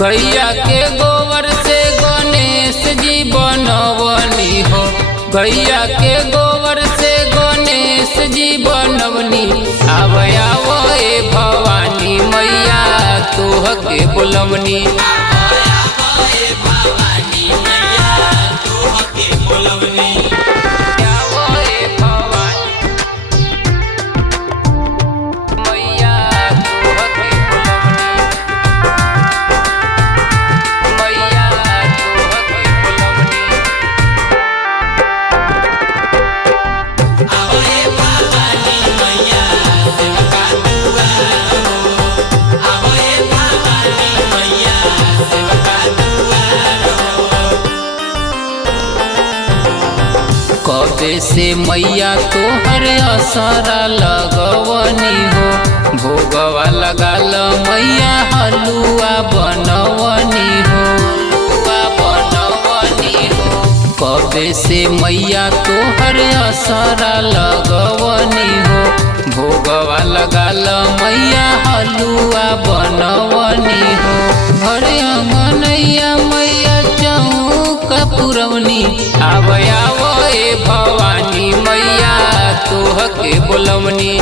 गैया के गोबर से गणेश जी बनवनी हो। गैया के गोबर से गणेश जी बनवनी। आवे आवे भवानी मैया तोहके बोलवनी। कबे से मैया तोहर असरा लगवनी हो। भोगवा लगाल मैया हलुआ बनवनी हो। कबे से मैया तोहर असरा लगवनी हो। भोगवा लगाल मैया हलुआ बनवनी हो। घरे अंगनैया मैया चौका पुरवनी। आवे आवे भवानी मैया तोहके बोलवनी।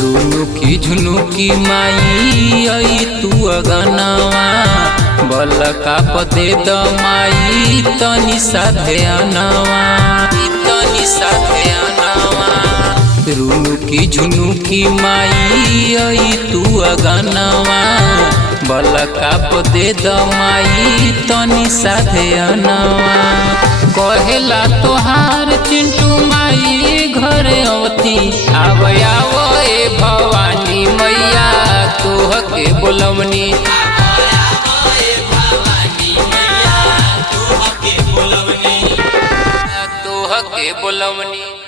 रुनुकी झुनुकी माई आई तू अगनवा। बलका पदे द माई तनी साधे अनवा। रुनुकी झुनुकी माई आई तू अगनवा। बलका पदे द माई तनी साधे अनवा। कहेला तोहार चिंटू माई घरे अवती। आवे आवे भवानी मैया तोहके बोलवनी। तोहके बोलवनी।